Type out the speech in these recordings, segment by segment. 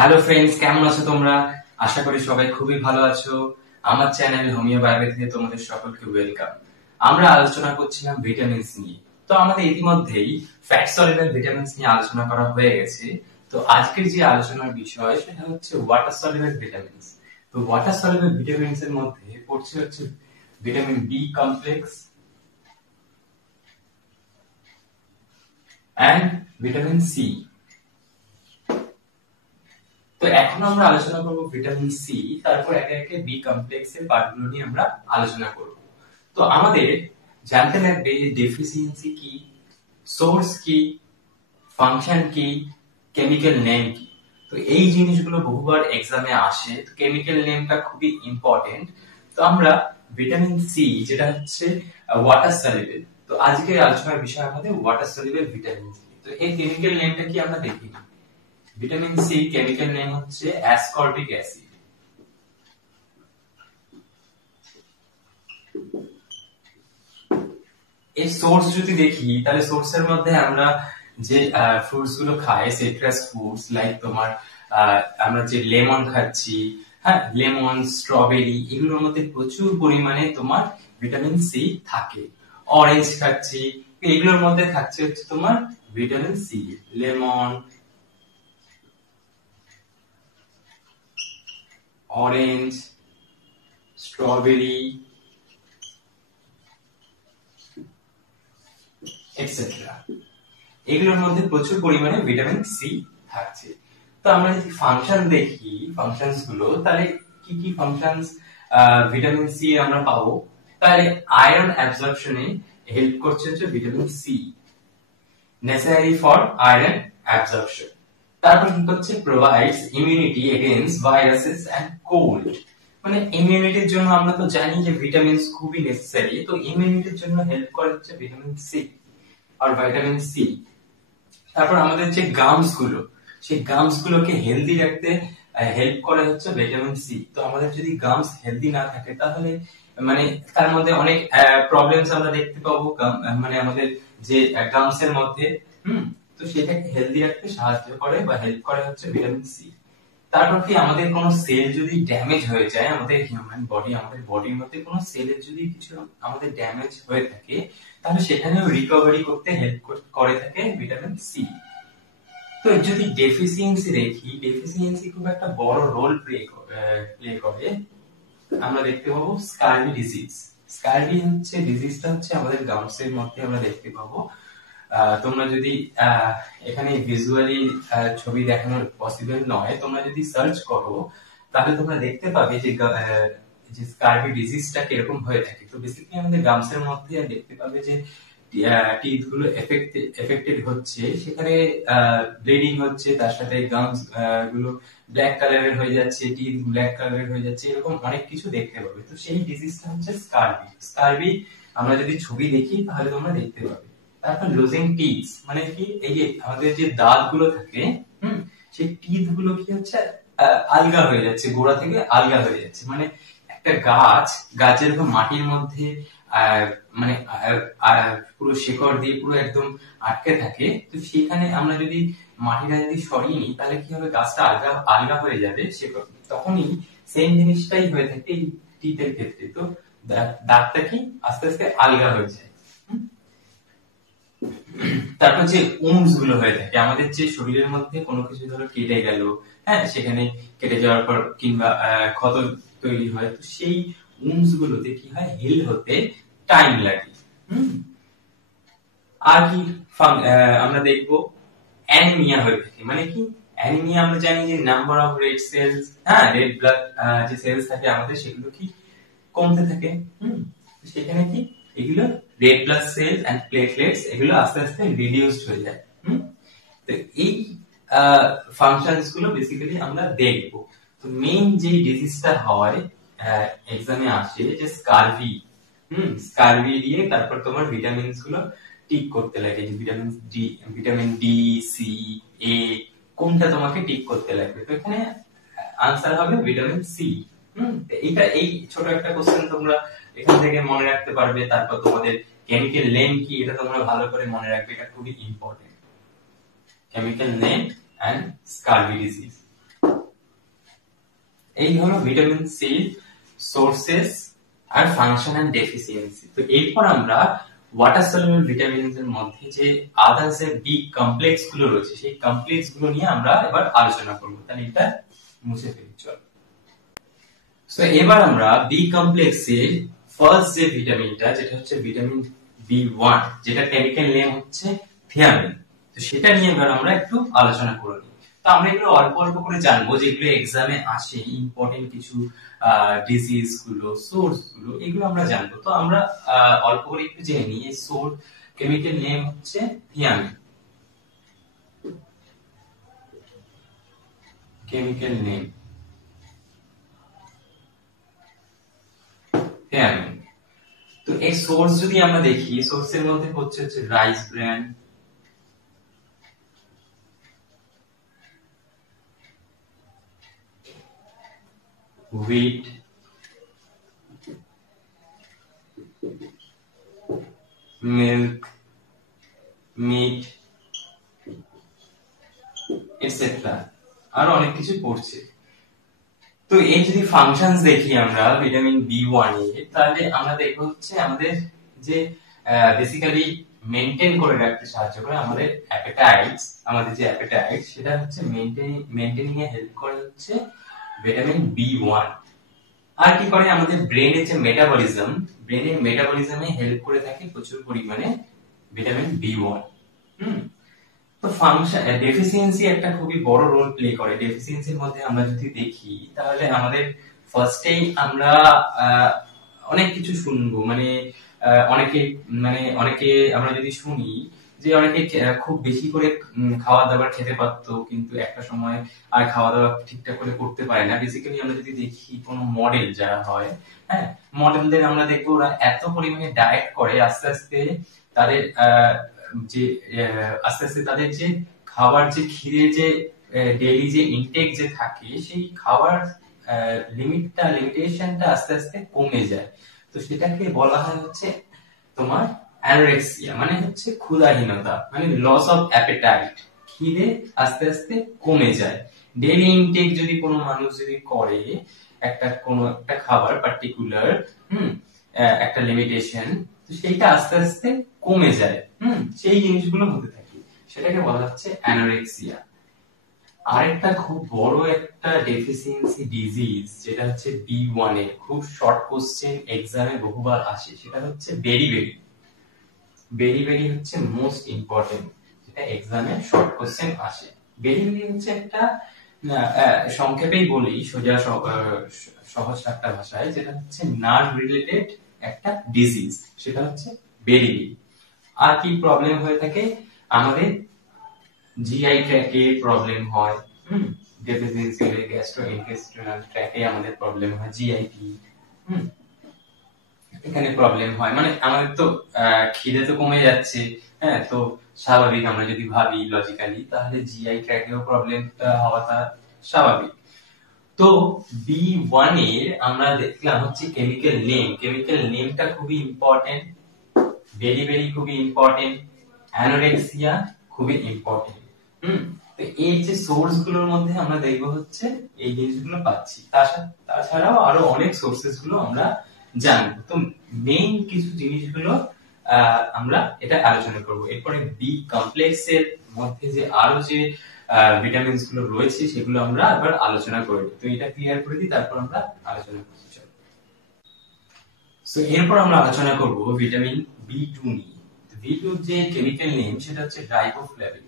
Hello friends, কেমন আছো তোমরা? আশা করি সবাই খুবই ভালো আছো। আমার চ্যানেল হোমিও বায়োলজিতে তোমাদের সকলকে ওয়েলকাম। আমরা আলোচনা করছিলাম ভিটামিনস নিয়ে। তো আমাদের ইতিমধ্যেই ফ্যাট সলিউবল ভিটামিনস নিয়ে আলোচনা করা হয়ে গেছে। তো আজকের যে আলোচনার বিষয় সেটা হচ্ছে ওয়াটার সলিউবল ভিটামিনস। তো ওয়াটার সলিউবল ভিটামিনস এর মধ্যে পড়ছে হচ্ছে vitamin B complex and vitamin C. তো এখন আমরা আলোচনা করব ভিটামিন সি, তারপর একে একে বি কমপ্লেক্স এর পার্টগুলো নিয়ে আমরা আলোচনা করব। তো আমাদের জানতে লাগবে ডেফিসিয়েন্সি কি, সোর্স কি, ফাংশন কি, কেমিক্যাল নেম কি। তো এই জিনিসগুলো বহুবার এক্সামে আসে, তো কেমিক্যাল নেমটা খুবই ইম্পর্টেন্ট। তো আমরা ভিটামিন সি যেটা হচ্ছে ওয়াটার সলিউবল, তো আজকে আলোচনার বিষয় আমাদের ওয়াটার সলিউবল ভিটামিন সি। তো এই কেমিক্যাল নেমটা কি আমরা দেখি। ভিটামিন সি কেমিক্যাল নেম হচ্ছে অ্যাসকর্বিক অ্যাসিড। এই সোর্স যদি দেখি তাহলে সোর্সের মধ্যে আমরা যে ফ্রুটস গুলো খাই, সিট্রাস ফ্রুটস লাইক তোমার আমরা যে লেমন খাচ্ছি, হ্যাঁ, লেমন, স্ট্রবেরি, এগুলোর মধ্যে প্রচুর পরিমাণে তোমার ভিটামিন সি থাকে। অরেঞ্জ খাচ্ছি, এগুলোর মধ্যে থাকছে হচ্ছে তোমার vitamin C. Lemon, orange, strawberry etcetera, এগুলোর মধ্যে প্রচুর পরিমাণে ভিটামিন সি থাকছে। তো আমরা যদি ফাংশন দেখি, ফাংশনস গুলো, তাহলে কি কি ফাংশনস ভিটামিন সি আমরা পাবো। তাহলে আয়রন অ্যাবজর্পশনে হেল্প করছে হচ্ছে vitamin C, necessary for iron absorption. তারপর কি করছে, provides immunity against viruses and cold. মানে ইমিউনিটির জন্য আমরা তো জানি যে ভিটামিনস খুবই নেসেসারি, তো ইমিউনিটির জন্য হেল্প করে হচ্ছে ভিটামিন সি আর ভিটামিন সি। তারপর আমাদের যে গামস গুলো, সেই গামস গুলোকে হেলদি রাখতে হেল্প করে হচ্ছে ভিটামিন সি। তো আমাদের যদি গামস হেলদি না থাকে তাহলে মানে তার মধ্যে অনেক প্রবলেমস আমরা দেখতে পাবো, মানে আমাদের যে গামস এর মধ্যে। তো সেটাকে হেলদি রাখতে সাহায্য করে বা হেল্প করে হচ্ছে ভিটামিন সি। তারপর কি, আমাদের কোনো সেল যদি ড্যামেজ হয়ে যায়, আমাদের হিউম্যান বডি, আমাদের বডির মধ্যে কোনো সেলের যদি কিছু আমাদের ড্যামেজ হয়ে থাকে, তাহলে সেখানেও রিকভারি করতে হেল্প করে থাকে ভিটামিন সি। তো যদি ডেফিসিয়েন্সি দেখি, ডেফিসিয়েন্সি খুব একটা বড় রোল প্লে করে। আমরা দেখতে পাবো স্কারবি ডিজিজ। স্কারবি হচ্ছে ডিজিজটা হচ্ছে আমাদের গামসের মধ্যে আমরা দেখতে পাবো। তোমরা যদি এখানে ভিজুয়ালি ছবি দেখানোর পসিবল নয়, তোমরা যদি সার্চ করো তাহলে তোমরা দেখতে পাবে যে যে স্কারবি ডিজিজটা কিরকম হয়ে থাকে। তো বেসিক্যালি আমাদের গামসের মধ্যে দেখতে পাবে যে টিথ গুলো এফেক্টেড হচ্ছে, সেখানে ব্লিডিং হচ্ছে, তার সাথে গামস গুলো ব্ল্যাক কালারের হয়ে যাচ্ছে, টিথ ব্ল্যাক কালারের হয়ে যাচ্ছে, এরকম অনেক কিছু দেখতে পাবে। তো সেই ডিজিজটা হচ্ছে স্কারবি। স্কারবি আমরা যদি ছবি দেখি তাহলে তোমরা দেখতে পাবে। তারপর লুজিং টিথ মানে কি, এই যে আমাদের যে দাঁত গুলো থাকে, সেই টিথ গুলো কি হচ্ছে আলগা হয়ে যাচ্ছে, গোড়া থেকে আলগা হয়ে যাচ্ছে। মানে একটা গাছের মাটির মধ্যে মানে পুরো শেকড় দিয়ে পুরো একদম আটকে থাকে। তো সেখানে আমরা যদি মাটিটা যদি সরিয়ে নিই তাহলে কি হবে, গাছটা আলগা আলগা হয়ে যাবে শেকড়। তখনই সেম জিনিসটাই হয়ে থাকে এই টিথের ক্ষেত্রে। তো দাঁতটা কি আস্তে আস্তে আলগা হয়ে যায়। তারপর যে উন্ডস গুলো হয়ে থাকে আমাদের যে শরীরের মধ্যে, কোনো কিছু ধরো কেটে গেল, হ্যাঁ, সেখানে কেটে যাওয়ার পর কিংবা ক্ষত তৈরি হয়, তো সেই উন্ডস গুলোতে কি হয়, হিল হতে টাইম লাগে। আর কি আমরা দেখবো অ্যানিমিয়া হয়ে থাকে। মানে কি অ্যানিমিয়া, আমরা জানি যে নাম্বার অফ রেড সেলস, হ্যাঁ, রেড ব্লাড যে সেলস থাকে আমাদের, সেগুলো কি কমতে থাকে। সেখানে কি এগুলো red blood cells and platelets এগুলো আস্তে আস্তে রিডিউসড হয়ে যায়। তো এই ফাংশনস গুলো বেসিক্যালি আমরা দেখব। তো মেইন যে ডিজিজটা হয় এক্সামে আসে যে স্কারভি। স্কারভি দিয়ে তারপর তোমার ভিটামিনস গুলো টিক করতে লাগে, যে ভিটামিন ডি, সি, এ কোনটা তোমাকে টিক করতে লাগবে। তো এখানে আনসার হবে ভিটামিন সি। এইটা, এই ছোট একটা কোশ্চেন তোমরা এখান থেকে মনে রাখতে পারবে। তারপর তোমাদের কেমিক্যাল নেম কি, এটা তোমরা ভালো করে মনে রাখবে, এটা খুবই important. Chemical name and scurvy disease. এই হলো ভিটামিন সি সোর্সেস আর ফাংশন এন্ড ডেফিসিয়েন্সি। তো এরপর আমরা ওয়াটার সলিউবল ভিটামিনস এর মধ্যে যে আদার্স যে বি কমপ্লেক্স গুলো রয়েছে সেই কমপ্লেক্স গুলো নিয়ে আমরা এবার আলোচনা করব। তাহলে এটা মুছে ফেলি চল। সো এবার আমরা বি কমপ্লেক্সের ফার্স্ট যে ভিটামিনটা, যেটা হচ্ছে ভিটামিন বি1, যেটা কেমিক্যাল নেম হচ্ছে থিয়ামিন, তো সেটা নিয়ে এবার আমরা একটু আলোচনা করে নিই। তো আমরা এগুলো অল্প অল্প করে জানবো, যেগুলো এক্সামে আসে, ইম্পর্টেন্ট কিছু ডিজিজ গুলো, সোর্স গুলো, এগুলো আমরা জানবো। তো আমরা অল্প করে একটু জেনে নিই। এই সোর্স কেমিক্যাল নেম হচ্ছে থিয়ামিন, কেমিক্যাল নেম থিয়ামিন। তো এই সোর্স যদি আমরা দেখি, সোর্সের মধ্যে হচ্ছে rice bran, wheat, milk, meat, etcetera, আর অনেক কিছু পড়ছে। তো এই যদি ফাংশনস দেখি আমরা ভিটামিন বি1 এর, তাহলে আমরা দেখব হচ্ছে আমাদের যে বেসিক্যালি মেইনটেইন করে রাখতে সাহায্য করে আমাদের অ্যাপেটাইটস, আমাদের যে অ্যাপেটাইট সেটা হচ্ছে মেইনটেইনিং এ হেল্প করে হচ্ছে ভিটামিন বি1। আর কি করে আমাদের ব্রেনের যে মেটাবলিজম, ব্রেনের মেটাবলিজমে হেল্প করে থাকে প্রচুর পরিমাণে ভিটামিন বি1। তো ফাংশন ডেফিসিয়েন্সি একটা খুবই বড় রোল প্লে করে। ডেফিসিয়েন্সির মধ্যে আমরা যদি দেখি, তাহলে আমাদের ফার্স্টেই আমরা অনেক কিছু শুনবো, অনেকে আমরা যদি শুনি যে অনেকে খুব বেশি করে খাওয়া দাওয়ার খেতে পারতো, কিন্তু একটা সময় আর খাওয়া দাওয়া ঠিকঠাক করে করতে পারে না। বেসিক্যালি আমরা যদি দেখি কোনো মডেল যারা হয়, হ্যাঁ, মডেলদের আমরা দেখবো ওরা এত পরিমাণে ডায়েট করে, আস্তে আস্তে তাদের তাদের যে খাবার, যে খিদে, যে ডেইলি যে ইনটেক যে থাকে, সেই খাবার লিমিটেশনটা আস্তে আস্তে কমে যায়। তো সেটাকে বলা হয় হচ্ছে তোমার অ্যানোরেক্সিয়া, মানে হচ্ছে ক্ষুধাহীনতা, মানে লস অফ অ্যাপেটাইট। খিদে আস্তে আস্তে কমে যায়। ডেইলি ইনটেক যদি কোনো মানুষ যদি করে কোনো একটা খাবার পার্টিকুলার, একটা লিমিটেশন, তো সেইটা আস্তে আস্তে কমে যায়, সেই জিনিসগুলো হতে থাকে, সেটাকে বলা হচ্ছে অ্যানোরেক্সিয়া। আরেকটা খুব বড় একটা ডেফিসিয়েন্সি ডিজিজ, যেটা হচ্ছে বি1 এর, খুব শর্ট কোশ্চেন এক্সামে বহুবার আসে, সেটা হচ্ছে বেরিবেরি। বেরিবেরি হচ্ছে মোস্ট ইম্পর্টেন্ট, যেটা এক্সামে শর্ট কোশ্চেন আসে। বেরিবেরি হচ্ছে একটা, সংক্ষেপেই বলি, সোজা সহজ একটা ভাষায়, যেটা হচ্ছে নার্ভ রিলেটেড একটা ডিজিজ, সেটা হচ্ছে বেরিবেরি। আর কি প্রবলেম হয়ে থাকে আমাদের, জিআই ট্র্যাকে প্রবলেম হয়, ডেফিসিয়েন্সি হলে গ্যাস্ট্রোইন্টেস্টিনাল ট্র্যাকে আমাদের প্রবলেম হয়, জিআইটি, এখানে প্রবলেম হয়। মানে আমাদের তো খিদে তো কমে যাচ্ছে, হ্যাঁ, তো স্বাভাবিক, আমরা যদি ভাবি লজিক্যালি, তাহলে জিআই ট্র্যাকেও প্রবলেমটা হওয়াটা স্বাভাবিক। তো বি1 এর আমরা দেখলাম হচ্ছে কেমিক্যাল নেম, কেমিক্যাল নেমটা খুবই ইম্পর্টেন্ট, বেরিবেরি খুবই ইম্পর্টেন্ট, অ্যানোরেক্সিয়া খুবই ইম্পর্টেন্ট। তো এই যে সোর্স গুলোর মধ্যে আমরা দেখব হচ্ছে এই জিনিসগুলো পাচ্ছি। তাছাড়াও আরো অনেক সোর্সেস গুলো আমরা জানবো। তো মেইন কিছু জিনিসগুলো আমরা এটা আলোচনা করব। এরপরে বি কমপ্লেক্স এর মধ্যে যে আরো যে ভিটামিনস গুলো রয়েছে সেগুলো আমরা আবার আলোচনা করব। তো এটা ক্লিয়ার করে দিই, তারপর আমরা আলোচনা করছি। সো এরপর আমরা আলোচনা করব ভিটামিন বি2 নিয়ে। বি2 যে কেমিক্যাল নেম সেটা হচ্ছে রাইবোফ্লাভিন।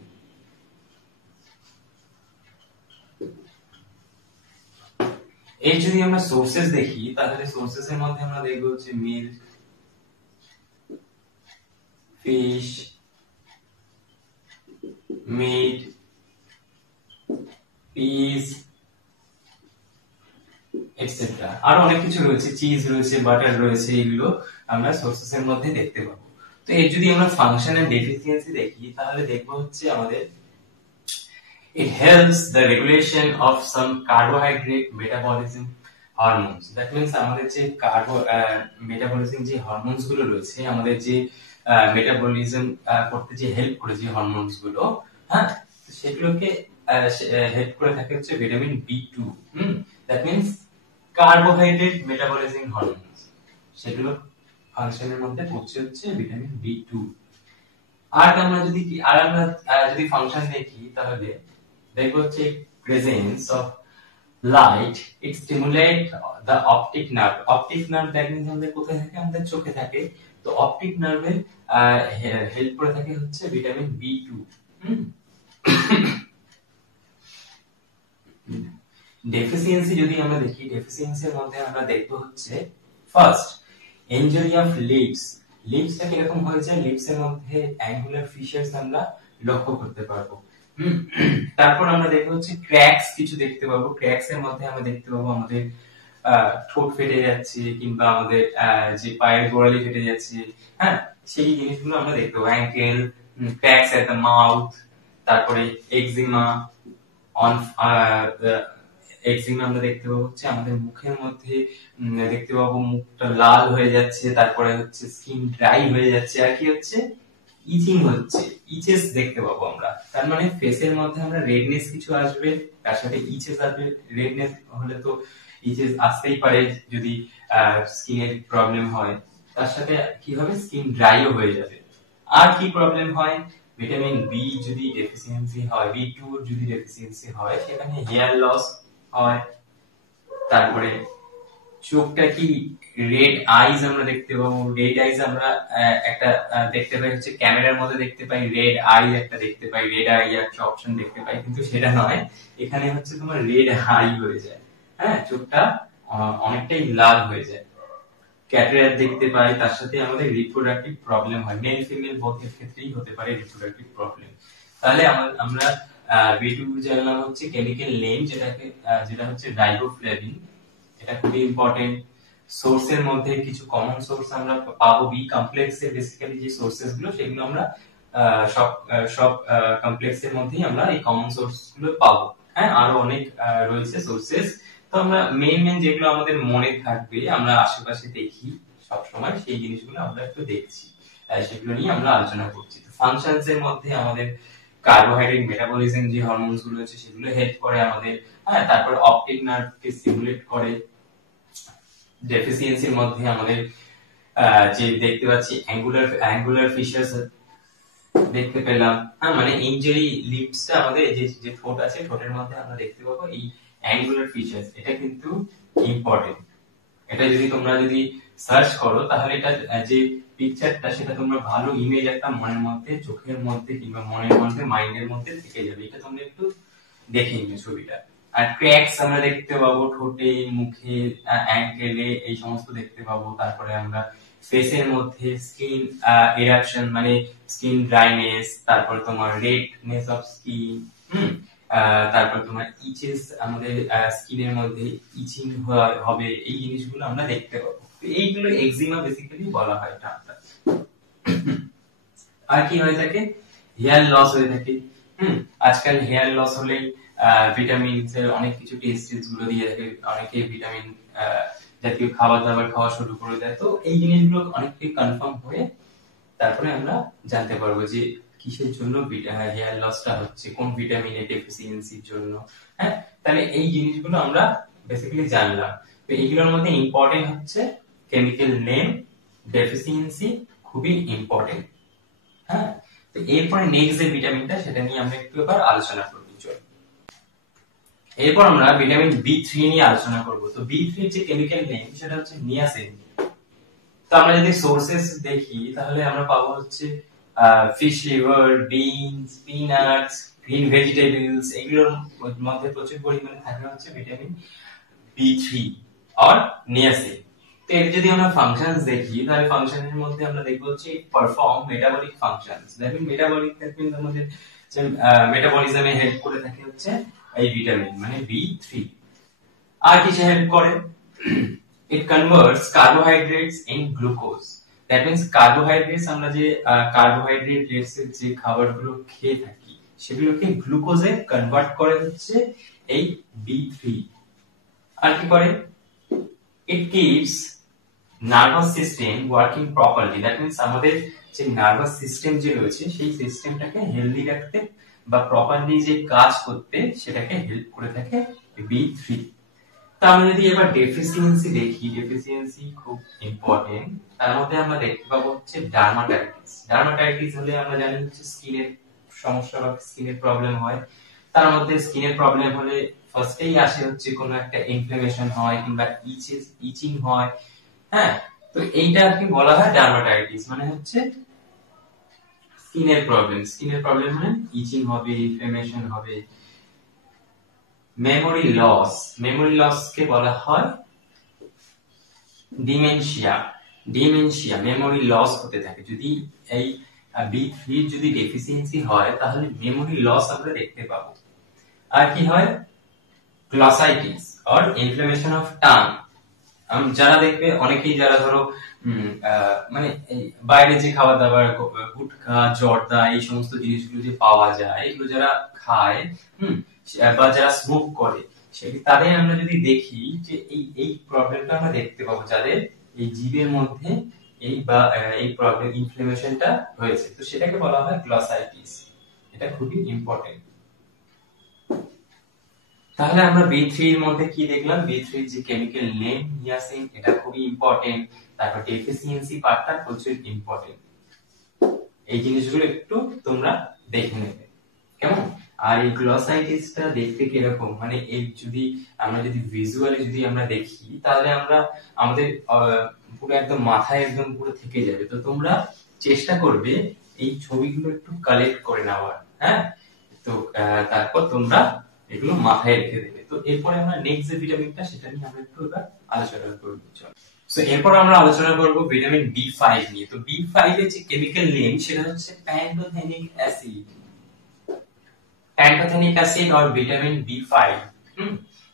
এই যদি আমরা সোর্সেস দেখি, তাহলে সোর্সেস এর মধ্যে আমরা দেখব হচ্ছে milk, fish, meat, peas, etcetera. আরো অনেক কিছু রয়েছে, চিজ রয়েছে, বাটার রয়েছে, এগুলো আমরা সোর্সেস এর মধ্যে দেখতে পাবো। তো এর যদি আমরা ফাংশন এন্ড ডেফিসিয়েন্সি দেখি, তাহলে দেখবো হচ্ছে আমাদের it helps the regulation of some carbohydrate metabolism hormones. That means আমাদের যে মেটাবলিজম যে হরমোনস গুলো রয়েছে, আমাদের যে মেটাবলিজম করতে যে হেল্প করে যে হরমোনস গুলো, হ্যাঁ, সেগুলোকে হেল্প করে থাকে হচ্ছে vitamin B two. That means carbohydrate metabolising hormone, সেগুলো ফাংশনের মধ্যে পড়ছে হচ্ছে ভিটামিন B2। আমরা যদি ফাংশন দেখি তাহলে দেখব হচ্ছে presence of light, it stimulate the optic nerve. Optic nerve that means আমাদের কোথায় থাকে, আমাদের চোখে থাকে। তো অপটিক নার্ভে হেল্প করে থাকে হচ্ছে ভিটামিন B2। ডেফিসিয়েন্সি যদি আমরা দেখি, ডেফিসিয়েন্সির মধ্যে আমরা দেখব হচ্ছে ফার্স্ট ইনজুরি অফ লিভস। লিভসটা কিরকম হয়ে যায়, লিভস এর মধ্যে অ্যাঙ্গুলার ফিচার্স আমরা লক্ষ্য করতে পারবো। তারপর আমরা দেখবো হচ্ছে ক্র্যাকস কিছু দেখতে পাবো। ক্র্যাকস এর মধ্যে আমরা দেখতে পাবো আমাদের ঠোঁট ফেটে যাচ্ছে, কিংবা আমাদের যে পায়ের গোড়ালি ফেটে যাচ্ছে, হ্যাঁ, সেই জিনিসগুলো আমরা দেখতে পাবো। Angle cracks at the mouth, তারপরে এক্সিমা অন এক্সিমা আমরা দেখতে পাবো হচ্ছে আমাদের মুখের মধ্যে, দেখতে পাবো মুখটা লাল হয়ে যাচ্ছে, তারপরে হচ্ছে স্কিন ড্রাই হয়ে যাচ্ছে, আর কি হচ্ছে ইচিং হচ্ছে, ইচেস দেখতে পাবো আমরা। তার মানে ফেসের মধ্যে আমরা রেডনেস কিছু আসবে, তার সাথে ইচেস আসবে। রেডনেস হলে তো ইচেস আসতেই পারে যদি স্কিনের প্রবলেম হয়, তার সাথে কি হবে, স্কিন ড্রাইও হয়ে যাবে। আর কি প্রবলেম হয়, ভিটামিন বি যদি ডেফিসিয়েন্সি হয়, B2 যদি ডেফিসিয়েন্সি হয়, সেখানে হেয়ার লস হয়। তারপরে চোখটা কি রেড আইজ আমরা দেখতে পাবো। রেড আইজ আমরা একটা দেখতে পাই হচ্ছে ক্যামেরার মধ্যে দেখতে পাই, রেড আই একটা দেখতে পাই, রেড আই একটা অপশন দেখতে পাই, কিন্তু সেটা নয়, এখানে হচ্ছে তোমার রেড আই হয়ে যায়। হ্যাঁ, চোখটা অনেকটাই লাল হয়ে যায়। ক্যাটারাক্ট দেখতে পাই, তার সাথে আমাদের রিপ্রোডাক্টিভ প্রবলেম হয়। মেল ফিমেল বোথের ক্ষেত্রেই হতে পারে রিপ্রোডাক্টিভ প্রবলেম। তাহলে আমরা B2 জানলাম হচ্ছে কেমিক্যাল নেম, যেটা হচ্ছে রাইবোফ্লেভিন। এটা খুবই ইম্পর্টেন্ট। সোর্সের মধ্যে কিছু কমন সোর্স আমরা পাবো। বি কমপ্লেক্সের বেসিক্যালি যে সোর্সেস গুলো, সেগুলো আমরা সব কমপ্লেক্সের মধ্যেই আমরা এই কমন সোর্স গুলো পাবো। হ্যাঁ, আরো অনেক রয়েছে সোর্সেস। তো আমরা মেইন যেগুলো আমাদের মনে থাকবে, আমরা আশেপাশে দেখি সব সময়, সেই জিনিসগুলো আমরা একটু দেখছি, সেগুলো নিয়ে আমরা আলোচনা করছি। তো ফাংশনস এর মধ্যে আমাদের কার্বোহাইড্রেট মেটাবলিজম যে হরমোনস গুলো আছে, সেগুলো হেল্প করে আমাদের। হ্যাঁ, তারপর অপটিক নার্ভকে স্টিমুলেট করে। ডেফিসিয়েন্সির মধ্যে আমাদের যে দেখতে পাচ্ছি অ্যাঙ্গুলার ফিচার্স দেখতে পেলাম। হ্যাঁ, মানে ইনজুরি লিভসটা আমাদের যে ঠোঁট আছে, ঠোঁটের মধ্যে আমরা দেখতে পাবো এই অ্যাঙ্গুলার ফিচার্স। এটা কিন্তু ইম্পর্টেন্ট। এটা তোমরা যদি সার্চ করো, তাহলে এটা যে পিকচারটা, সেটা তোমরা ভালো ইমেজ একটা মনের মধ্যে, চোখের মধ্যে, কিংবা মনের মধ্যে, মাইন্ডের মধ্যে থেকে যাবে। এটা তোমরা একটু দেখে নিও ছবিটা। আর ক্র্যাকস আমরা দেখতে পাবো ঠোঁটে, মুখে, অ্যাঙ্কেলে, এই সমস্ত দেখতে পাবো। তারপরে আমরা ফেসের মধ্যে স্কিন এরাপশন, মানে স্কিন ড্রাইনেস, তারপর তোমার রেডনেস অফ স্কিন, তারপর তোমার ইচেস, আমাদের স্কিনের মধ্যে ইচিং হবে, এই জিনিসগুলো আমরা দেখতে পাবো। এইগুলো এক্সিমা বেসিক্যালি বলা হয় টার্মটা। আর কি হয়ে থাকে, হেয়ার লস হয়ে থাকে। আজকাল হেয়ার লস হলেই ভিটামিনস এর অনেক কিছু টেস্ট গুলো দিয়ে থাকে, অনেকে ভিটামিন জাতীয় খাবার দাবার খাওয়া শুরু করে দেয়। তো এই জিনিসগুলো অনেকটাই কনফার্ম হয়ে তারপরে আমরা জানতে পারবো যে কিসের জন্য হেয়ার লসটা হচ্ছে, কোন ভিটামিনের ডেফিসিয়েন্সির জন্য। হ্যাঁ, তাহলে এই জিনিসগুলো আমরা বেসিক্যালি জানলাম। তো এইগুলোর মধ্যে ইম্পর্টেন্ট হচ্ছে কেমিক্যাল নেম, ডেফিসিয়েন্সি খুবই ইম্পর্টেন্ট। হ্যাঁ, তো এরপরে নেক্সট যে ভিটামিনটা, সেটা নিয়ে আমরা একটু এবার আলোচনা করব। এরপর আমরা ভিটামিন B3 নিয়ে আলোচনা করব। তো B3 যে কেমিক্যাল নেম, সেটা হচ্ছে নিয়াসিন। তো আমরা যদি সোর্সেস দেখি, তাহলে আমরা পাবো হচ্ছে fish liver, beans, peanuts, green vegetables, এগুলোর মধ্যে প্রচুর পরিমাণে থাকে হচ্ছে ভিটামিন B3 আর নিয়াসিন। তো এর যদি আমরা ফাংশনস দেখি, তাহলে ফাংশনের মধ্যে আমরা দেখব হচ্ছে পারফর্ম মেটাবলিক ফাংশনস। দেখুন মেটাবলিক মিন্স আমাদের যে মেটাবলিজমে হেল্প করে থাকে হচ্ছে এই ভিটামিন, মানে B3। আর কিসে হেল্প করে, it converts carbohydrates in glucose. That means carbohydrates, আমরা যে কার্বোহাইড্রেটস এর যে খাবারগুলো খেয়ে থাকি, সেগুলোকে গ্লুকোজে কনভার্ট করে হচ্ছে এই B3। আর কি করে, it keeps nervous system working properly. That means আমাদের যে নার্ভাস সিস্টেম যে রয়েছে, সেই সিস্টেমটাকে হেলদি রাখতে বা প্রপারলি যে কাজ করতে, সেটাকে হেল্প করে থাকে B3। তা আমরা যদি এবার ডেফিসিয়েন্সি দেখি, ডেফিসিয়েন্সি খুব ইম্পর্টেন্ট। তার মধ্যে আমরা দেখতে পাবো হচ্ছে ডার্মাটাইটিস। ডার্মাটাইটিস হলে আমরা জানি হচ্ছে স্কিনের সমস্যা বা স্কিনের প্রবলেম হয়। তার মধ্যে স্কিনের প্রবলেম হলে ফার্স্টেই আসে হচ্ছে কোনো একটা ইনফ্লামেশন হয় কিংবা ইচিং হয়। হ্যাঁ, তো এইটা আর কি বলা হয় ডার্মাটাইটিস, মানে হচ্ছে স্কিনের প্রবলেম। স্কিনের প্রবলেম মানে ইচিং হবে, ইনফ্লামেশন হবে। মেমোরি লস, মেমোরি লস কে বলা হয় ডিমেনশিয়া। ডিমেনশিয়া, মেমোরি লস হতে থাকে যদি এই B3 যদি ডেফিসিয়েন্সি হয় তাহলে মেমোরি লস আমরা দেখতে পাবো। আর কি হয়, glossitis or inflammation of tongue. যারা দেখবে অনেকেই যারা ধরো মানে বাইরে যে খাবার দাবার গুটখা জর্দা এই সমস্ত জিনিসগুলো যে পাওয়া যায় এগুলো যারা খায় বা যারা স্মোক করে তাদের আমরা যদি দেখি যে এই প্রবলেমটা আমরা দেখতে পাবো যাদের এই জিভের মধ্যে এই বা এই প্রবলেম ইনফ্লামেশনটা হয়েছে, তো সেটাকে বলা হয় গ্লসাইটিস। এটা খুবই ইম্পর্টেন্ট। তাহলে আমরা B3 এর মধ্যে কি দেখলাম, B3 এর যে কেমিক্যাল নেম নিয়াসিন, এটা খুবই ইম্পর্টেন্ট। তারপর ডেফিসিয়েন্সি পার্টটা প্রচুর ইম্পর্টেন্ট। এই জিনিসগুলো একটু তোমরা দেখে নেবে, কেমন? আর এই গ্লসাইটিসটা দেখতে কি রকম, মানে এই যদি আমরা যদি ভিজুয়ালি যদি আমরা দেখি তাহলে আমরা আমাদের পুরো একদম মাথায় একদম পুরো থেকে যাবে। তো তোমরা চেষ্টা করবে এই ছবিগুলো একটু কালেক্ট করে নেওয়ার। হ্যাঁ, তো তারপর তোমরা এগুলো মাথায় রেখে দেবে। তো এরপরে আমরা নেক্সট যে ভিটামিনটা সেটা নিয়ে আমরা একটু এবার আলোচনা করব। চলো, সো এরপর আমরা আলোচনা করব ভিটামিন B5 নিয়ে। তো B5 এর যে কেমিক্যাল নেম সেটা হচ্ছে pantothenic acid. Pantothenic acid or vitamin B5।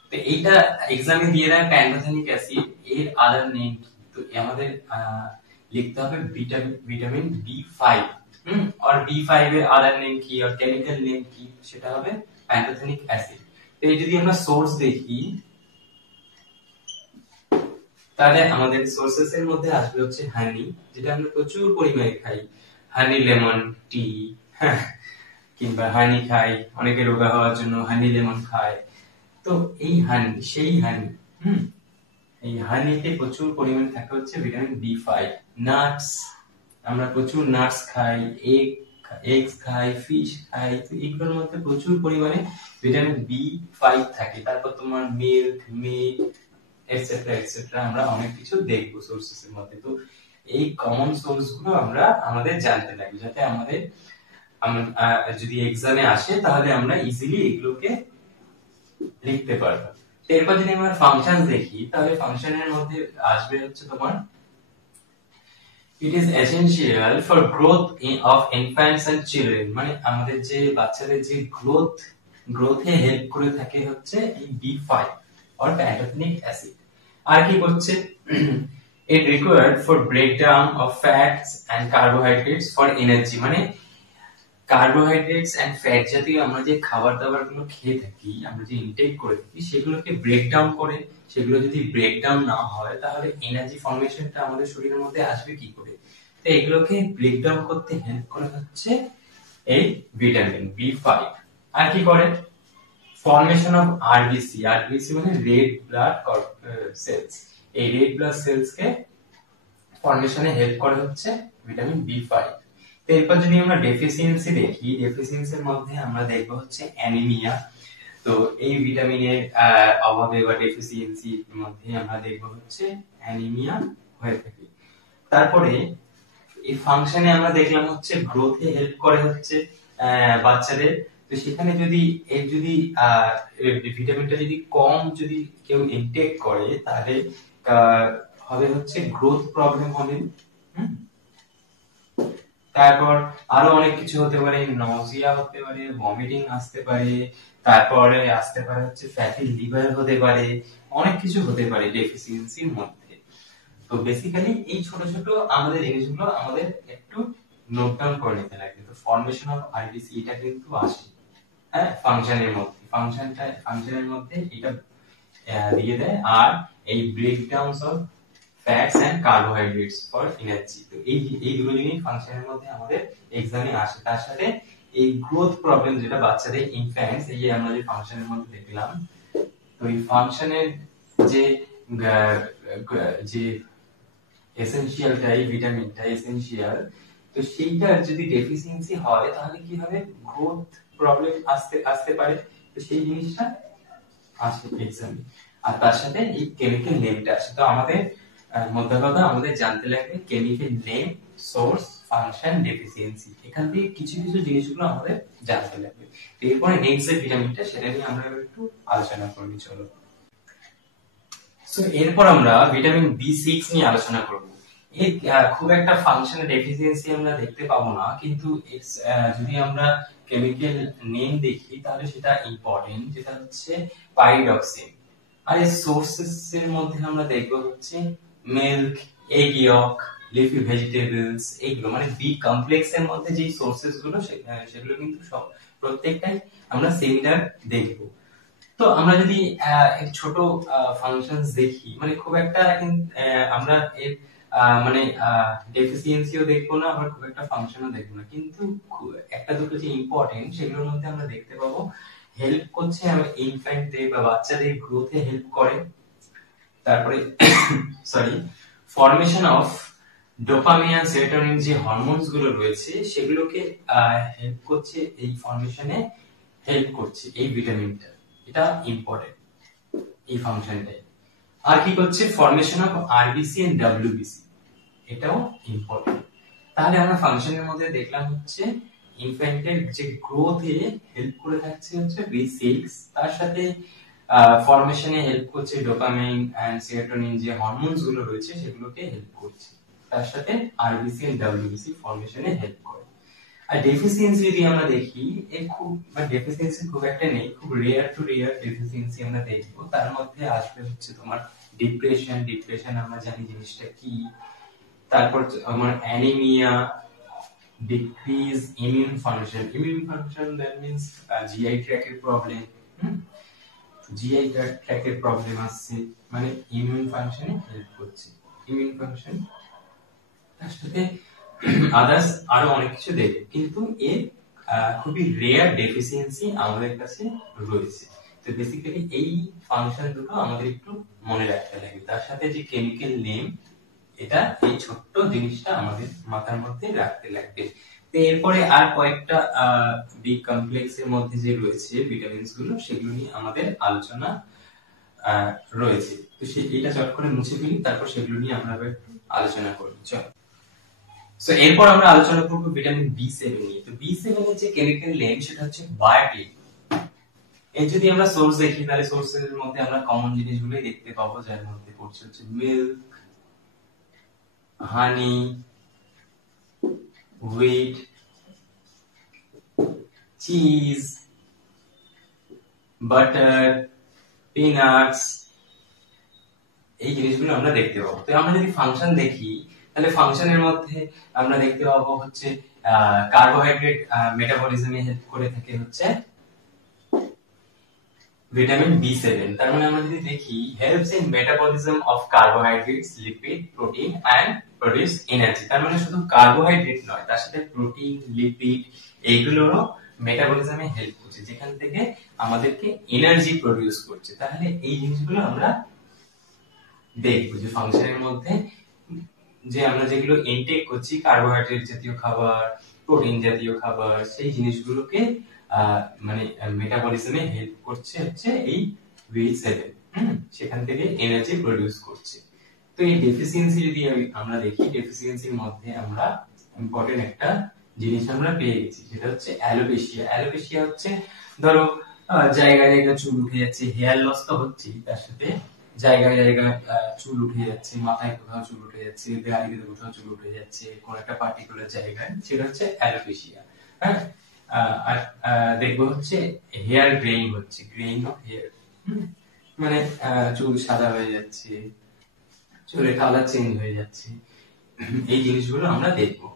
তো এইটা एग्जाम-এ দিয়ে দেয় প্যান্টোথেনিক অ্যাসিড, এর আদার নেম কি? তো আমাদের লিখতে হবে ভিটামিন B5 और B5 এর আদার নেম কি আর কেমিক্যাল নেম কি, সেটা হবে প্যান্টোথেনিক অ্যাসিড। তো এই যদি আমরা সোর্স দেখি তাহলে আমাদের সোর্সেস এর মধ্যে আসবে হচ্ছে হানি, যেটা আমরা প্রচুর পরিমাণে খাই। হানি লেমন টি, কিংবা হানি খাই, অনেকে রোগা হওয়ার জন্য হানি লেমন খায়। তো এই হানি, সেই হানি, এই হানিতে প্রচুর পরিমাণে থাকে হচ্ছে ভিটামিন B5। নাটস, আমরা প্রচুর নাটস খাই, এগস খাই, ফিশ খাই, তো এগুলোর মধ্যে প্রচুর পরিমাণে ভিটামিন B5 থাকে। তারপর তোমার মিল্ক, মিট এটসেট্রা এটসেট্রা আমরা অনেক কিছু দেখবো সোর্সেস এর মধ্যে। তো এই কমন সোর্স গুলো আমরা আমাদের জানতে লাগবে, যাতে আমাদের যদি এক্সামে আসে তাহলে আমরা ইজিলি এগুলোকে লিখতে পারবো। এরপর যদি আমরা ফাংশন দেখি তাহলে ফাংশনের মধ্যে আসবে হচ্ছে তোমার it is essential for growth of infants and children, মানে আমাদের যে বাচ্চাদের যে গ্রোথে হেল্প করে থাকে হচ্ছে এই B5 or pantothenic acid। আর কি করছে, it required for breakdown of fats and carbohydrates for energy, মানে কার্বোহাইড্রেটস এন্ড ফ্যাট জাতীয় আমরা যে খাবার দাবার গুলো খেয়ে থাকি, আমরা যে ইনটেক করে থাকি, সেগুলোকে ব্রেকডাউন করে। সেগুলো যদি ব্রেকডাউন না হয় তাহলে এনার্জি ফর্মেশনটা আমাদের শরীরের মধ্যে আসবে কি করে? তো এগুলোকে ব্রেকডাউন করতে হেল্প করে হচ্ছে এই ভিটামিন B5। আর কি করে, ফর্মেশন অফ আরবিসি। আরবিসি মানে রেড ব্লাড সেলস। এই রেড ব্লাড সেলস কে ফর্মেশনে হেল্প করে হচ্ছে ভিটামিন B5। এরপর যদি আমরা ডেফিসিয়েন্সি দেখি, ডেফিসিয়েন্সির মধ্যে আমরা দেখব হচ্ছে অ্যানিমিয়া। তো এই ভিটামিনের অভাবে বা ডেফিসিয়েন্সির মধ্যে আমরা দেখব হচ্ছে অ্যানিমিয়া হয়ে থাকে। তারপরে এই ফাংশনে আমরা দেখলাম হচ্ছে গ্রোথে হেল্প করে হচ্ছে বাচ্চাদের। তো সেখানে যদি এর যদি ভিটামিনটা যদি কম যদি কেউ ইনটেক করে তাহলে হবে হচ্ছে গ্রোথ প্রবলেম হবে। তারপর আরো অনেক কিছু হতে পারে, নজিয়া হতে পারে, ভমিটিং আসতে পারে, তারপরে আসতে পারে হচ্ছে ফ্যাটি লিভার হতে পারে, অনেক কিছু হতে পারে ডেফিসিয়েন্সির মধ্যে। তো বেসিক্যালি এই ছোট ছোট আমাদের জিনিসগুলো আমাদের একটু নোট ডাউন করে নিতে লাগবে। তো ফর্মেশন অফ আরবিসি এটা কিন্তু আসে ফাংশনের মধ্যে, ফাংশনের মধ্যে এটা দিয়ে দেয়। আর এই ব্রেকডাউনস of fats and carbohydrates for energy, তো এই দুটো জিনিস ফাংশনের মধ্যে আমাদের एग्जाम-এ আসে। তার সাথে এই গ্রোথ প্রবলেম যেটা বাচ্চাদের ইনফ্যান্টস, এই যে আমরা যে ফাংশনের মধ্যে দেখলাম, তো এই ফাংশনের যে আহ, যে এসেনশিয়ালটা, এই ভিটামিনটা এসেনশিয়াল, তো সেইটার যদি ডেফিসিয়েন্সি হয় তাহলে কি হবে, গ্রোথ প্রবলেম আসতে আসতে পারে। তো সেই জিনিসটা আসে এক্সামে। আর তার সাথে এই কেমিক্যাল নেমটা আসে। তো আমাদের মধ্যে কথা আমাদের জানতে লাগবে chemical name, source, function, deficiency. এখান থেকে কিছু কিছু জিনিসগুলো আমাদের জানতে লাগবে। এরপরে নেক্সট যে ভিটামিনটা সেটা নিয়ে আমরা একটু আলোচনা করব, চলো। সো এরপর আমরা ভিটামিন B6 নিয়ে আলোচনা করব। এর খুব একটা ফাংশনাল ডেফিসিয়েন্সি আমরা দেখতে পাবো না, কিন্তু যদি আমরা কেমিক্যাল নেম দেখি তাহলে সেটা ইম্পর্টেন্ট, যেটা হচ্ছে পাইরিডক্সিন। আর এর সোর্সেস এর মধ্যে আমরা দেখব হচ্ছে মিল্ক, এগ ইয়ক, লিফি ভেজিটেবলস, এইগুলো মানে বি কমপ্লেক্স এর মধ্যে যে সোর্সেস গুলো সেগুলো কিন্তু সব প্রত্যেকটাই আমরা সিমিলার দেখব। তো আমরা যদি এক ছোট ফাংশনস দেখি, মানে খুব একটা আমরা এর মানে ডেফিসিয়েন্সিও দেখবো না, আবার খুব একটা ফাংশনও দেখবো না, কিন্তু একটা দুটো যে ইম্পর্টেন্ট সেগুলোর মধ্যে আমরা দেখতে পাবো হেল্প করছে ইনফ্যান্টদের বা বাচ্চাদের গ্রোথে হেল্প করে। তারপরে সরি, ফরমেশন অফ ডোপামিন আর সেরোটোনিন যে হরমোনস গুলো রয়েছে সেগুলোকে হেল্প করছে, এই ফরমেশনে হেল্প করছে এই ভিটামিনটা, এটা ইম্পর্টেন্ট এই ফাংশনটাই। আর কি করছে, formation of RBC and WBC, এটাও ইম্পর্টেন্ট। তাহলে আমরা ফাংশনের মধ্যে দেখলাম হচ্ছে ইনফ্যান্টের যে গ্রোথে হেল্প করে থাকছে হচ্ছে B6, তার সাথে ফরমেশনে হেল্প করছে ডোপামিন এন্ড সেরোটোনিন যে হরমোনস গুলো রয়েছে সেগুলোকে হেল্প করছে, তার সাথে আরবিসি এন্ড ডব্লিউবিসি ফরমেশনে হেল্প করে। আর ডেফিসিয়েন্সি যদি আমরা দেখি, এর খুব মানে ডেফিসিয়েন্সি খুব একটা নেই, খুব রেয়ার টু রেয়ার ডেফিসিয়েন্সি আমরা দেখবো। তার মধ্যে আসবে হচ্ছে তোমার ডিপ্রেশন। ডিপ্রেশন আমরা জানি জিনিসটা কি। তারপর আমার anaemia, decrease immune function. Immune function that means GI ট্র্যাকের প্রবলেম। জিআই ট্র্যাকের প্রবলেম আসছে মানে ইমিউন ফাংশনে হেল্প করছে। ইমিউন ফাংশন, তার সাথে আদার্স আরো অনেক কিছু দেখবে, কিন্তু এর খুবই রেয়ার ডেফিসিয়েন্সি আমাদের কাছে রয়েছে। তো বেসিক্যালি এই ফাংশন দুটো আমাদের একটু মনে রাখতে লাগবে, তার সাথে যে কেমিক্যাল নেম, এটা এই ছোট্ট জিনিসটা আমাদের মাথার মধ্যে রাখতে লাগবে। তো এরপরে আর কয়েকটা বি কমপ্লেক্স এর মধ্যে যে রয়েছে ভিটামিনস গুলো, সেগুলো নিয়ে আমাদের আলোচনা রয়েছে। তো এটা চট করে মুছে ফেলি, তারপর সেগুলো নিয়ে আমরা একটু আলোচনা করব, চলো। সো এরপর আমরা আলোচনা করব ভিটামিন B7 নিয়ে। তো B7 এর যে কেমিক্যাল নেম সেটা হচ্ছে বায়োটিন। এর যদি আমরা সোর্স দেখি তাহলে সোর্সের মধ্যে আমরা কমন জিনিসগুলোই দেখতে পাবো, যার মধ্যে পড়ছে হচ্ছে মিল্ক, হানি, হুইট, চিজ, বাটার, পিনাটস, এই জিনিসগুলো আমরা দেখতে পাবো। তো আমরা যদি ফাংশন দেখি তাহলে ফাংশনের মধ্যে আমরা দেখতে পাবো হচ্ছে কার্বোহাইড্রেট মেটাবলিজমে হেল্প করে থাকে হচ্ছে ভিটামিন B7। তার মানে আমরা যদি দেখি helps in metabolism of carbohydrates, lipid, protein and produce energy. তার মানে শুধু কার্বোহাইড্রেট নয়, তার সাথে প্রোটিন, লিপিড এইগুলোরও মেটাবলিজমে হেল্প করছে, যেখান থেকে আমাদেরকে এনার্জি প্রোডিউস করছে। তাহলে এই জিনিসগুলো আমরা দেখবো যে ফাংশনের মধ্যে যে আমরা যেগুলো ইনটেক করছি, কার্বোহাইড্রেট জাতীয় খাবার, প্রোটিন জাতীয় খাবার, সেই জিনিসগুলোকে মানে মেটাবলিজমে হেল্প করছে হচ্ছে এই B7, সেখান থেকে এনার্জি প্রোডিউস করছে। তো এই ডেফিসিয়েন্সি যদি আমরা দেখি, ডেফিসিয়েন্সির মধ্যে আমরা ইম্পর্টেন্ট একটা জিনিস আমরা পেয়ে গেছি, সেটা হচ্ছে অ্যালোপেশিয়া। অ্যালোপেশিয়া হচ্ছে ধরো জায়গায় জায়গায় চুল উঠে যাচ্ছে, হেয়ার লস তো হচ্ছে, তার সাথে জায়গায় জায়গায় চুল উঠে যাচ্ছে, মাথায় কোথাও চুল উঠে যাচ্ছে, দাড়িতে কোথাও চুল উঠে যাচ্ছে কোন একটা পার্টিকুলার জায়গায়, সেটা হচ্ছে অ্যালোপেশিয়া। হ্যাঁ, আর দেখবো হচ্ছে হেয়ার গ্রেইং হচ্ছে, গ্রেইং অফ হেয়ার, মানে চুল সাদা হয়ে যাচ্ছে, চুলের কালার চেঞ্জ হয়ে যাচ্ছে, এই জিনিসগুলো আমরা দেখবো।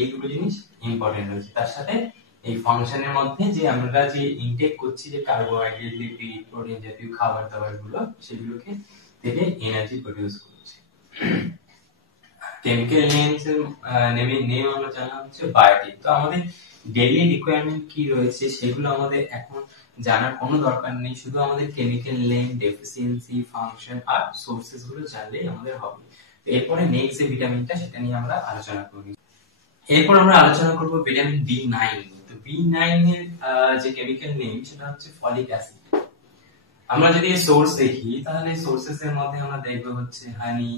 এইগুলো জিনিস ইম্পর্টেন্ট রয়েছে। তার সাথে এই ফাংশনের মধ্যে যে আমরা যে ইনটেক করছি, যে কার্বোহাইড্রেট, লিপিড, প্রোটিন জাতীয় খাবার দাবার গুলো, সেগুলোকে থেকে এনার্জি প্রোডিউস করছে। কেমিক্যাল নেম আমরা জানা হচ্ছে বায়োটিন। তো আমাদের ডেইলি রিকোয়ারমেন্ট কি রয়েছে সেগুলো আমাদের এখন জানার কোনো দরকার নেই, শুধু আমাদের কেমিক্যাল নেম, ডেফিসিয়েন্সি, ফাংশন আর সোর্সেস গুলো জানলেই আমাদের হবে। এরপরে নেক্সট যে ভিটামিনটা সেটা নিয়ে আমরা আলোচনা করব। এরপর আমরা আলোচনা করব ভিটামিন বি9। তো বি9 এর যে কেমিক্যাল নেম সেটা হচ্ছে ফলিক অ্যাসিড। আমরা যদি সোর্স দেখি তাহলে সোর্সেস এর মধ্যে আমরা দেখব হচ্ছে হানি,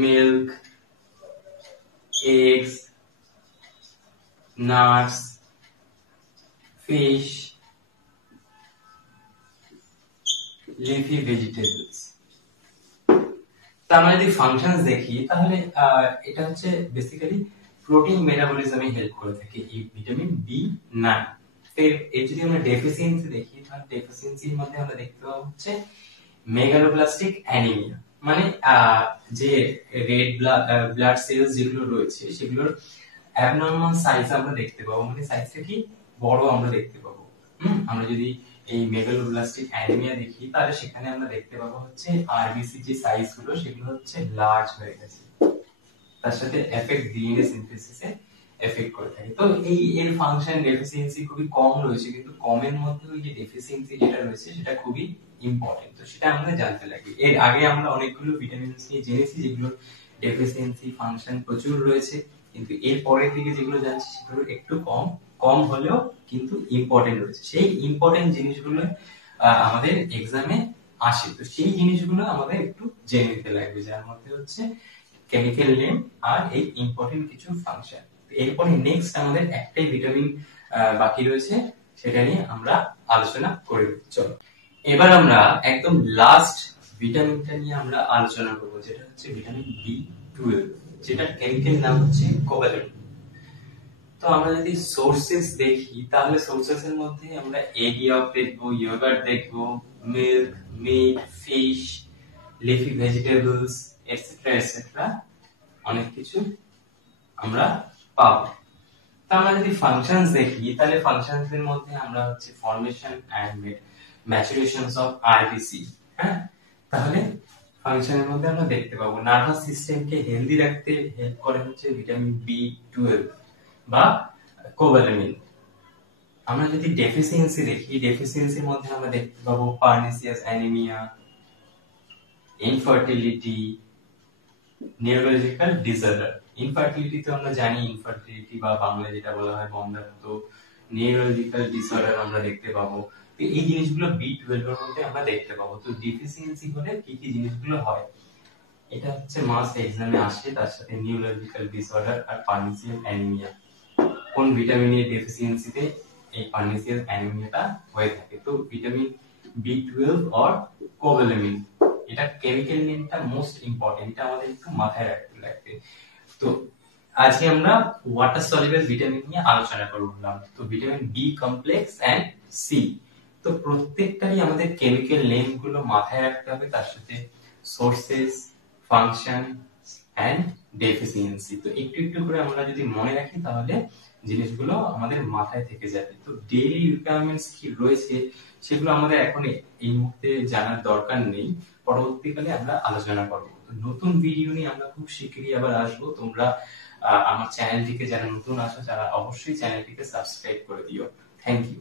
milk, eggs, nuts, fish, leafy vegetables। আমরা যদি ফাংশনস দেখি তাহলে এটা হচ্ছে বেসিক্যালি প্রোটিন মেটাবলিজমে হেল্প করে থাকে এই ভিটামিন বি9। এর যদি আমরা ডেফিসিয়েন্সি দেখি তাহলে ডেফিসিয়েন্সির মধ্যে আমরা দেখতে পাবো হচ্ছে মেগালোব্লাস্টিক অ্যানিমিয়া, মানে যে রেড ব্লাড সেলস যেগুলো রয়েছে সেগুলোর অ্যাবনরমাল সাইজ আমরা দেখতে পাবো, মানে সাইজটা কি বড় আমরা দেখতে পাবো। আমরা যদি এই মেগালোব্লাস্টিক অ্যানিমিয়া দেখি তাহলে সেখানে আমরা দেখতে পাবো হচ্ছে আরবিসি যে সাইজ গুলো সেগুলো হচ্ছে লার্জ হয়ে গেছে, তার সাথে এফেক্ট ডিএনএ সিনথেসিসে এফেক্ট করে থাকে। তো এই এর ফাংশন ডেফিসিয়েন্সি খুবই কম রয়েছে, কিন্তু কমের মধ্যে ওই যে ডেফিসিয়েন্সি যেটা রয়েছে সেটা খুবই ইম্পর্টেন্ট, তো সেটা আমরা জানতে লাগবে। এর আগে আমরা অনেকগুলো ভিটামিনস নিয়ে জেনেছি যেগুলো ডেফিসিয়েন্সি ফাংশন প্রচুর রয়েছে, কিন্তু এর পরের দিকে যেগুলো জানছি সেগুলো একটু কম কম হলেও কিন্তু ইম্পর্টেন্ট রয়েছে। সেই ইম্পর্টেন্ট জিনিসগুলো আমাদের এক্সামে আসে, তো সেই জিনিসগুলো আমাদের একটু জেনে নিতে লাগবে, যার মধ্যে হচ্ছে কেমিক্যাল নেম আর এই ইম্পর্টেন্ট কিছু ফাংশন। এরপরে নেক্সট আমাদের একটাই ভিটামিন বাকি রয়েছে, সেটা নিয়ে আমরা আলোচনা করে চলো। এবার আমরা একদম লাস্ট ভিটামিনটা নিয়ে আমরা আলোচনা করব, যেটা হচ্ছে ভিটামিন বি12, যেটার কেমিক্যাল নাম হচ্ছে কোবালামিন। তো আমরা যদি সোর্সেস দেখি তাহলে সোর্সেস এর মধ্যে আমরা এগ ইয়ক দেখবো, ইয়োগার্ট দেখবো, milk, meat, fish, leafy vegetables etcetera etcetera অনেক কিছু আমরা পাবো। তো আমরা যদি ফাংশনস দেখি তাহলে ফাংশনস এর মধ্যে আমরা হচ্ছে ফর্মেশন এন্ড ম্যাচুরেশনস অফ আরবিসি। হ্যাঁ, তাহলে ফাংশনের মধ্যে আমরা দেখতে পাবো নার্ভাস সিস্টেমকে হেলদি রাখতে হেল্প করে হচ্ছে ভিটামিন বি12 বা কোবালামিন। আমরা যদি ডেফিসিয়েন্সি দেখি, ডেফিসিয়েন্সির মধ্যে আমরা দেখতে পাবো pernicious anaemia, infertility, neurological disorder. Infertility তো আমরা জানি, ইনফার্টিলিটি বা বাংলা যেটা বলা হয় বন্ধ্যাত্ব। নিউরোলজিক্যাল ডিসঅর্ডার আমরা দেখতে পাবো। তো এই জিনিসগুলো বি12 এর মধ্যে আমরা দেখতে পাবো। তো ডেফিসিয়েন্সি হলে কি কি জিনিসগুলো হয় এটা হচ্ছে মাস্ট এক্সামে আসে, তার সাথে নিউরোলজিক্যাল ডিসঅর্ডার আর পার্নিসিয়াস অ্যানিমিয়া। কোন ভিটামিনের ডেফিসিয়েন্সিতে এই পার্নিসিয়াস অ্যানিমিয়াটা হয়ে থাকে? তো ভিটামিন বি12 অর কোবালামিন, এটা কেমিক্যাল নেমটা মোস্ট ইম্পর্টেন্ট, এটা আমাদের একটু মাথায় রাখতে লাগবে। তো আজকে আমরা ওয়াটার সলিউবল ভিটামিন নিয়ে আলোচনা করলাম। তো vitamin B complex and C, তো প্রত্যেকটারই আমাদের কেমিক্যাল নেম গুলো মাথায় রাখতে হবে, তার সাথে সোর্সেস, ফাংশন এন্ড ডেফিসিয়েন্সি। তো একটু একটু করে আমরা যদি মনে রাখি তাহলে জিনিসগুলো আমাদের মাথায় থেকে যাবে। তো ডেইলি রিকোয়ারমেন্টস কি রয়েছে সেগুলো আমাদের এখন এই মুহূর্তে জানার দরকার নেই, পরবর্তীকালে আমরা আলোচনা করব। তো নতুন ভিডিও নিয়ে আমরা খুব শীঘ্রই আবার আসবো। তোমরা আমার চ্যানেলটিকে যারা নতুন আছো তারা অবশ্যই চ্যানেলটিকে সাবস্ক্রাইব করে দিও। Thank you.